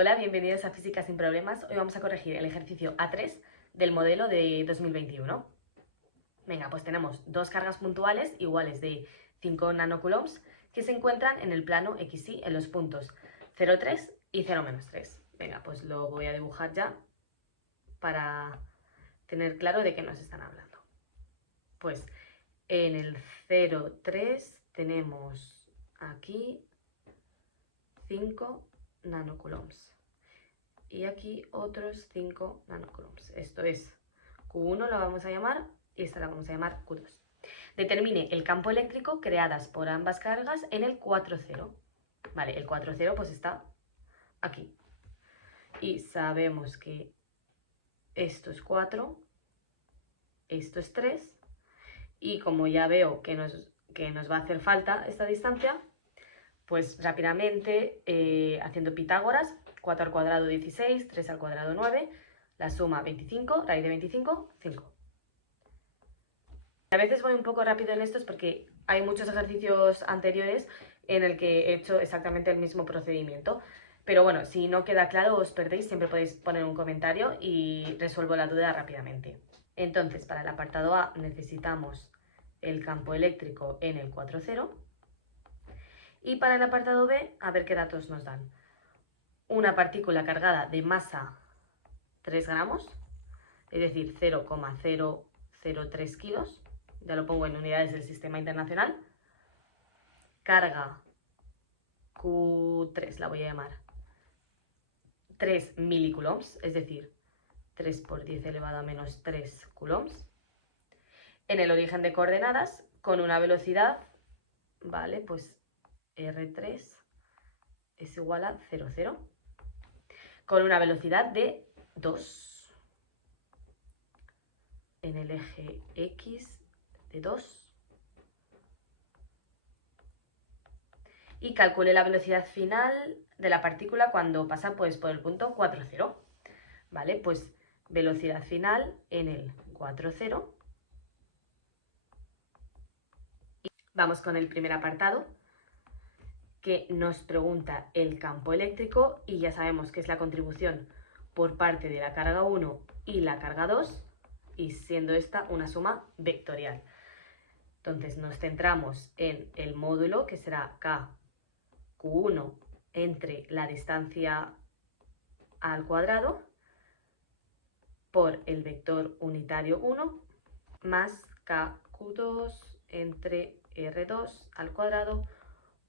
Hola, bienvenidos a Física sin Problemas. Hoy vamos a corregir el ejercicio A3 del modelo de 2021. Venga, pues tenemos dos cargas puntuales iguales de 5 nanocoulombs que se encuentran en el plano XY en los puntos 0,3 y 0-3. Venga, pues lo voy a dibujar ya para tener claro de qué nos están hablando. Pues en el 0,3 tenemos aquí 5 nanocoulombs y aquí otros 5 nanocoulombs. Esto es Q1, la vamos a llamar, y esta la vamos a llamar Q2. Determine el campo eléctrico creadas por ambas cargas en el 4,0. Vale, el 4,0 pues está aquí. Y sabemos que esto es 4, esto es 3, y como ya veo que nos va a hacer falta esta distancia, pues rápidamente, haciendo Pitágoras, 4 al cuadrado 16, 3 al cuadrado 9, la suma 25, raíz de 25, 5. A veces voy un poco rápido en estos porque hay muchos ejercicios anteriores en el que he hecho exactamente el mismo procedimiento. Pero bueno, si no queda claro o os perdéis, siempre podéis poner un comentario y resuelvo la duda rápidamente. Entonces, para el apartado A necesitamos el campo eléctrico en el 4,0. Y para el apartado B, a ver qué datos nos dan. Una partícula cargada de masa 3 gramos, es decir, 0,003 kilos, ya lo pongo en unidades del sistema internacional. Carga Q3, la voy a llamar 3 milicoulombs, es decir, 3 por 10 elevado a menos 3 coulombs. En el origen de coordenadas, con una velocidad, vale, pues R3 es igual a 0,0, con una velocidad de 2. En el eje X de 2. Y calcule la velocidad final de la partícula cuando pasa pues, por el punto 4,0. ¿Vale? Pues velocidad final en el 4,0. Y vamos con el primer apartado, que nos pregunta el campo eléctrico, y ya sabemos que es la contribución por parte de la carga 1 y la carga 2, y siendo esta una suma vectorial. Entonces nos centramos en el módulo, que será KQ1 entre la distancia al cuadrado por el vector unitario 1 más KQ2 entre R2 al cuadrado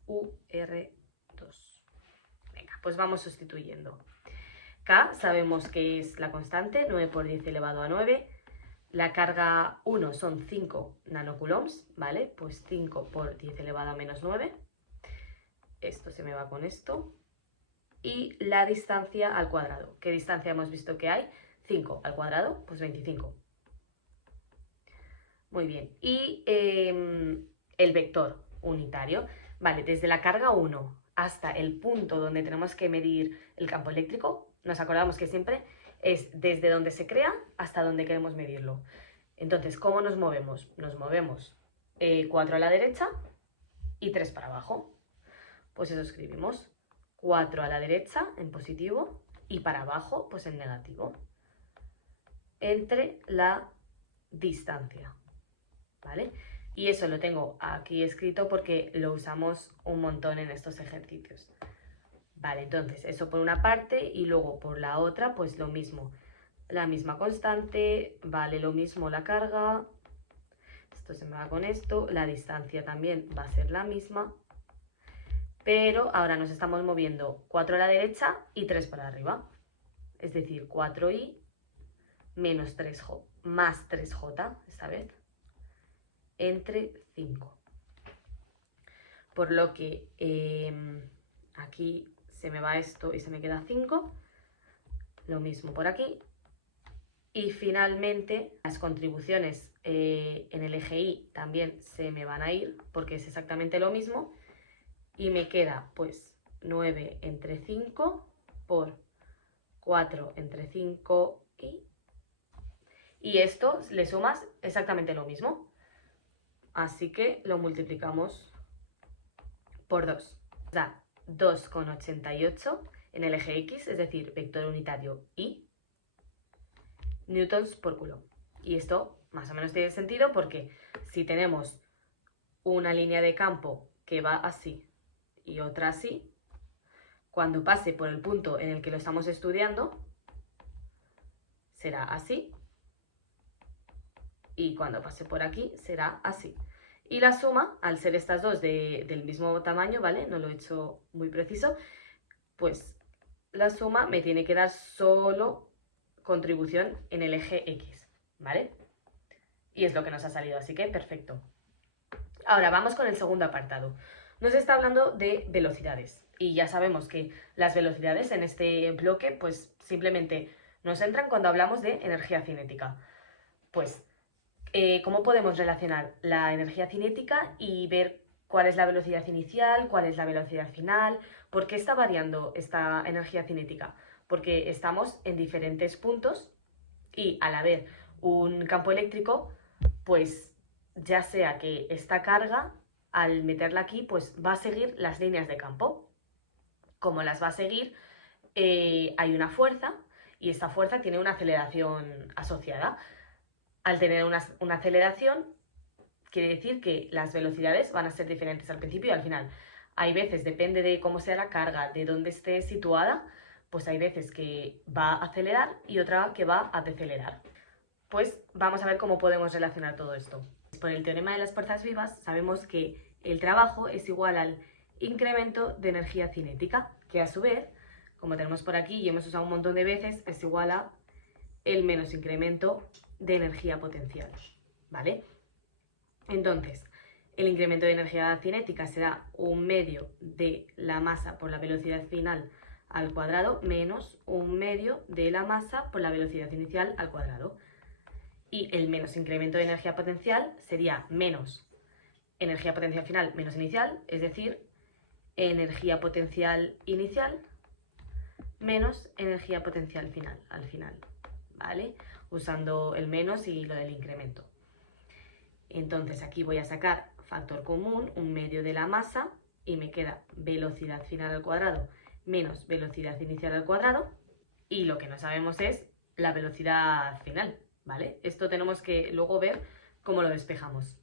UR2. Venga, pues vamos sustituyendo. K sabemos que es la constante, 9 por 10 elevado a 9. La carga 1 son 5 nanocoulombs, ¿vale? Pues 5 por 10 elevado a menos 9. Esto se me va con esto. Y la distancia al cuadrado. ¿Qué distancia hemos visto que hay? 5 al cuadrado, pues 25. Muy bien. Y el vector unitario. Vale, desde la carga 1 hasta el punto donde tenemos que medir el campo eléctrico, nos acordamos que siempre es desde donde se crea hasta donde queremos medirlo. Entonces, ¿cómo nos movemos? Nos movemos 4 a la derecha y 3 para abajo. Pues eso escribimos. 4 a la derecha en positivo y para abajo pues en negativo. Entre la distancia. ¿Vale? Y eso lo tengo aquí escrito porque lo usamos un montón en estos ejercicios. Vale, entonces eso por una parte, y luego por la otra pues lo mismo. La misma constante, vale lo mismo la carga. Esto se me va con esto. La distancia también va a ser la misma. Pero ahora nos estamos moviendo 4 a la derecha y 3 para arriba. Es decir, 4i menos 3j, más 3j esta vez, entre 5. Por lo que aquí se me va esto y se me queda 5. Lo mismo por aquí. Y finalmente las contribuciones en el eje Y también se me van a ir porque es exactamente lo mismo. Y me queda pues 9 entre 5 por 4 entre 5 y esto le sumas exactamente lo mismo. Así que lo multiplicamos por 2. Da 2,88 en el eje X, es decir, vector unitario I, newtons por coulomb. Y esto más o menos tiene sentido porque si tenemos una línea de campo que va así y otra así, cuando pase por el punto en el que lo estamos estudiando, será así, y cuando pase por aquí será así. Y la suma, al ser estas dos del mismo tamaño, ¿vale? No lo he hecho muy preciso, pues la suma me tiene que dar solo contribución en el eje X, ¿vale? Y es lo que nos ha salido, así que perfecto. Ahora vamos con el segundo apartado. Nos está hablando de velocidades y ya sabemos que las velocidades en este bloque pues simplemente nos entran cuando hablamos de energía cinética. Pues, ¿cómo podemos relacionar la energía cinética y ver cuál es la velocidad inicial, cuál es la velocidad final? ¿Por qué está variando esta energía cinética? Porque estamos en diferentes puntos y al haber un campo eléctrico, pues ya sea que esta carga, al meterla aquí, pues va a seguir las líneas de campo. Como las va a seguir, hay una fuerza y esta fuerza tiene una aceleración asociada. Al tener una aceleración, quiere decir que las velocidades van a ser diferentes al principio y al final. Hay veces, depende de cómo sea la carga, de dónde esté situada, pues hay veces que va a acelerar y otra que va a decelerar. Pues vamos a ver cómo podemos relacionar todo esto. Por el teorema de las fuerzas vivas sabemos que el trabajo es igual al incremento de energía cinética, que a su vez, como tenemos por aquí y hemos usado un montón de veces, es igual a el menos incremento de energía potencial, ¿vale? Entonces, el incremento de energía cinética será un medio de la masa por la velocidad final al cuadrado menos un medio de la masa por la velocidad inicial al cuadrado. Y el menos incremento de energía potencial sería menos energía potencial final menos inicial, es decir, energía potencial inicial menos energía potencial final al final, ¿vale? Usando el menos y lo del incremento. Entonces aquí voy a sacar factor común, un medio de la masa, y me queda velocidad final al cuadrado menos velocidad inicial al cuadrado, y lo que no sabemos es la velocidad final, ¿vale? Esto tenemos que luego ver cómo lo despejamos.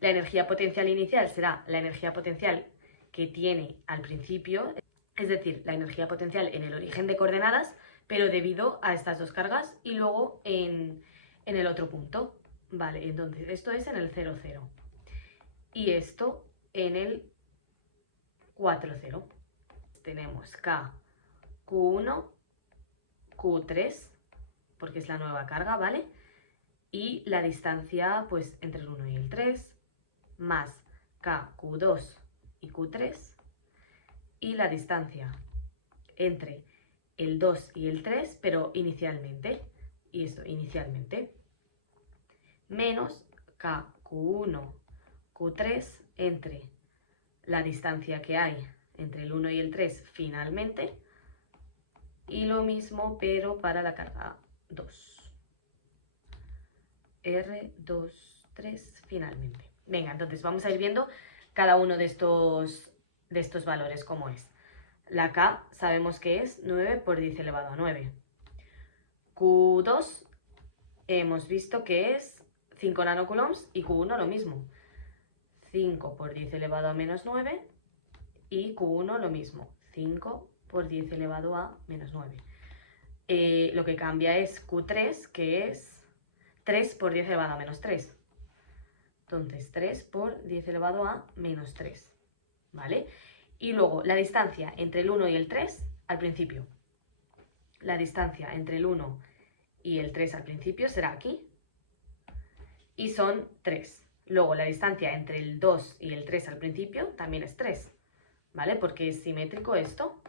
La energía potencial inicial será la energía potencial que tiene al principio, es decir, la energía potencial en el origen de coordenadas, pero debido a estas dos cargas y luego en el otro punto. Vale, entonces esto es en el 0, 0. Y esto en el 4, 0. Tenemos K, Q1, Q3, porque es la nueva carga, ¿vale? Y la distancia, pues, entre el 1 y el 3, más K, Q2 y Q3, y la distancia entre el 2 y el 3, pero inicialmente, y esto inicialmente, menos K, Q1, Q3 entre la distancia que hay entre el 1 y el 3 finalmente, y lo mismo pero para la carga 2. R2, 3 finalmente. Venga, entonces vamos a ir viendo cada uno de estos valores cómo es. La K sabemos que es 9 por 10 elevado a 9. Q2 hemos visto que es 5 nanocoulombs y Q1 lo mismo. 5 por 10 elevado a menos 9 y Q1 lo mismo. 5 por 10 elevado a menos 9. Lo que cambia es Q3, que es 3 por 10 elevado a menos 3. Entonces 3 por 10 elevado a menos 3, ¿vale? Y luego la distancia entre el 1 y el 3 al principio. La distancia entre el 1 y el 3 al principio será aquí. Y son 3. Luego la distancia entre el 2 y el 3 al principio también es 3, ¿vale? Porque es simétrico esto.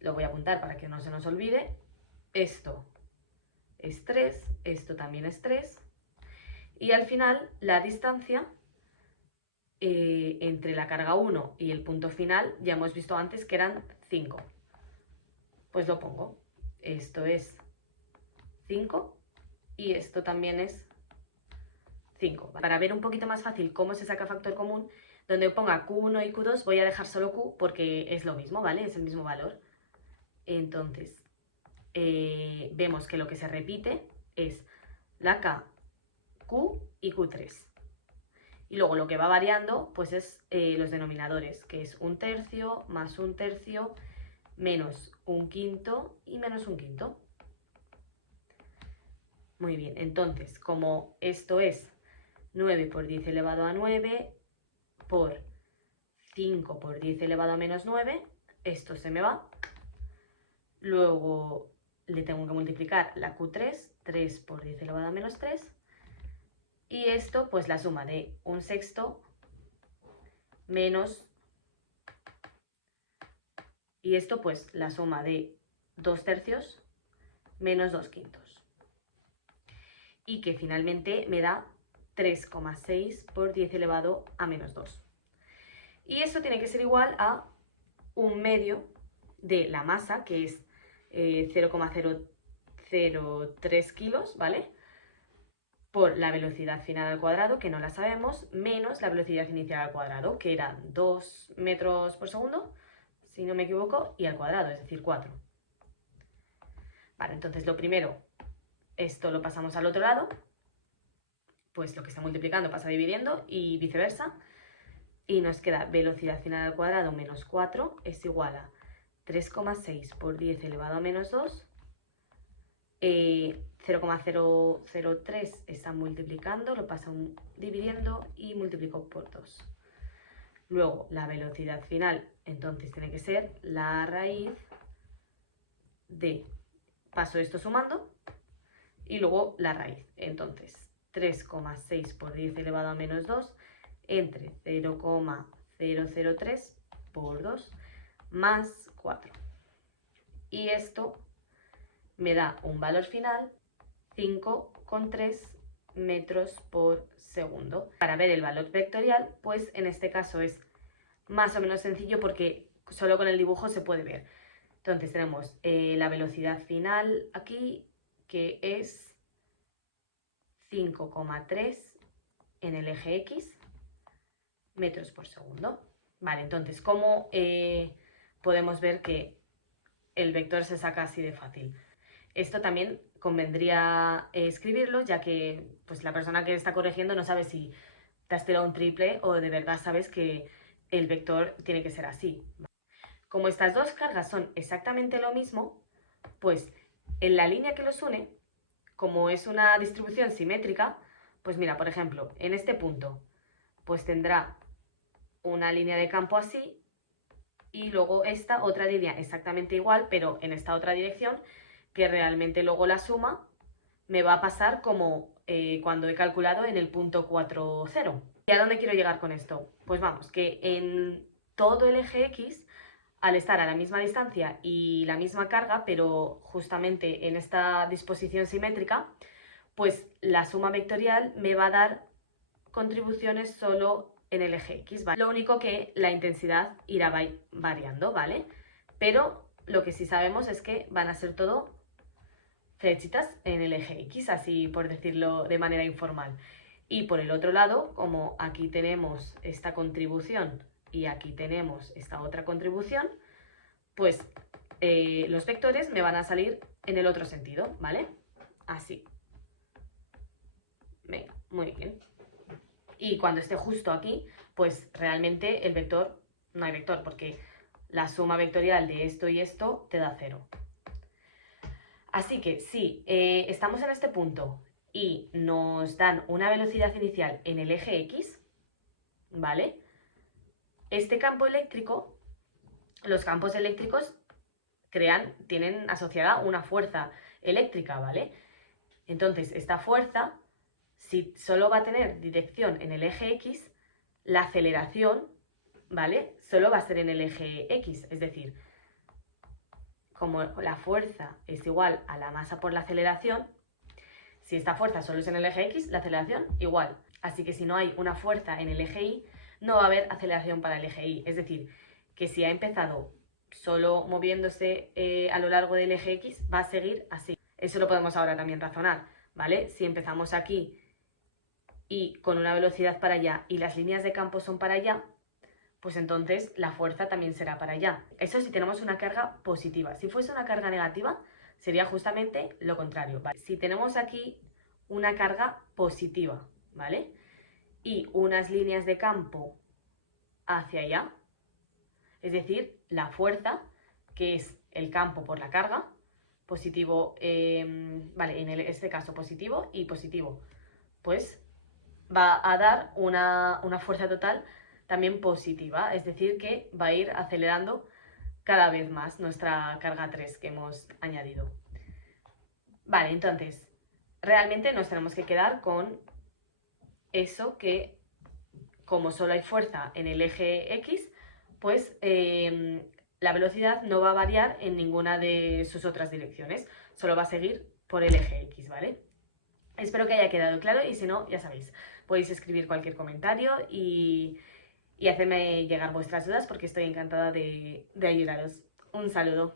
Lo voy a apuntar para que no se nos olvide. Esto es 3, esto también es 3. Y al final la distancia entre la carga 1 y el punto final, ya hemos visto antes que eran 5. Pues lo pongo. Esto es 5 y esto también es 5. Para ver un poquito más fácil cómo se saca factor común, Donde ponga Q1 y Q2 voy a dejar solo Q porque es lo mismo, ¿vale? Es el mismo valor. Entonces, vemos que lo que se repite es la K, Q y Q3. Y luego lo que va variando pues es los denominadores, que es 1/3 más 1/3 menos 1/5 y menos 1/5. Muy bien, entonces como esto es 9 por 10 elevado a 9 por 5 por 10 elevado a menos 9, esto se me va. Luego le tengo que multiplicar la Q3, 3 por 10 elevado a menos 3. Y esto, pues la suma de 1/6 menos... Y esto, pues la suma de 2/3 menos 2/5. Y que finalmente me da 3,6 por 10 elevado a menos 2. Y esto tiene que ser igual a 1/2 de la masa, que es 0,003 kilos, ¿vale? Por la velocidad final al cuadrado, que no la sabemos, menos la velocidad inicial al cuadrado, que era 2 metros por segundo, si no me equivoco, y al cuadrado, es decir, 4. Vale, entonces lo primero, esto lo pasamos al otro lado, pues lo que está multiplicando pasa dividiendo y viceversa, y nos queda velocidad final al cuadrado menos 4 es igual a 3,6 por 10 elevado a menos 2, 0,003 está multiplicando, lo paso dividiendo y multiplico por 2. Luego la velocidad final, entonces tiene que ser la raíz de, paso esto sumando, y luego la raíz. Entonces 3,6 por 10 elevado a menos 2 entre 0,003 por 2 más 4. Y esto me da un valor final 5,3 metros por segundo. Para ver el valor vectorial, pues en este caso es más o menos sencillo porque solo con el dibujo se puede ver. Entonces tenemos la velocidad final aquí, que es 5,3 en el eje X metros por segundo. Vale, entonces, ¿cómo podemos ver que el vector se saca así de fácil? Esto también convendría escribirlo, ya que pues, la persona que está corrigiendo no sabe si te has tirado un triple o de verdad sabes que el vector tiene que ser así. Como estas dos cargas son exactamente lo mismo, pues en la línea que los une, como es una distribución simétrica, pues mira, por ejemplo, en este punto, pues tendrá una línea de campo así y luego esta otra línea exactamente igual, pero en esta otra dirección, que realmente luego la suma me va a pasar como cuando he calculado en el punto 4,0. ¿Y a dónde quiero llegar con esto? Pues vamos, que en todo el eje X, al estar a la misma distancia y la misma carga, pero justamente en esta disposición simétrica, pues la suma vectorial me va a dar contribuciones solo en el eje X, ¿vale? Lo único que la intensidad irá variando, ¿vale? Pero lo que sí sabemos es que van a ser todo flechitas en el eje X, así por decirlo de manera informal. Y por el otro lado, como aquí tenemos esta contribución y aquí tenemos esta otra contribución, pues los vectores me van a salir en el otro sentido, ¿vale? Así. Venga, muy bien. Y cuando esté justo aquí, pues realmente el vector, no hay vector, porque la suma vectorial de esto y esto te da 0. Así que si estamos en este punto y nos dan una velocidad inicial en el eje X, ¿vale? Este campo eléctrico, los campos eléctricos tienen asociada una fuerza eléctrica, ¿vale? Entonces, esta fuerza, si solo va a tener dirección en el eje X, la aceleración, ¿vale? Solo va a ser en el eje X, es decir, como la fuerza es igual a la masa por la aceleración, si esta fuerza solo es en el eje X, la aceleración igual. Así que si no hay una fuerza en el eje Y, no va a haber aceleración para el eje Y. Es decir, que si ha empezado solo moviéndose a lo largo del eje X, va a seguir así. Eso lo podemos ahora también razonar, ¿vale? Si empezamos aquí y con una velocidad para allá y las líneas de campo son para allá, pues entonces la fuerza también será para allá. Eso si tenemos una carga positiva. Si fuese una carga negativa, sería justamente lo contrario, ¿vale? Si tenemos aquí una carga positiva, ¿vale? Y unas líneas de campo hacia allá, es decir, la fuerza, que es el campo por la carga, positivo, vale, en este caso positivo y positivo, pues va a dar una fuerza total también positiva, es decir, que va a ir acelerando cada vez más nuestra carga 3 que hemos añadido. Vale, entonces, realmente nos tenemos que quedar con eso que, como solo hay fuerza en el eje X, pues la velocidad no va a variar en ninguna de sus otras direcciones, solo va a seguir por el eje X, ¿vale? Espero que haya quedado claro y si no, ya sabéis, podéis escribir cualquier comentario y hacerme llegar vuestras dudas porque estoy encantada de ayudaros. Un saludo.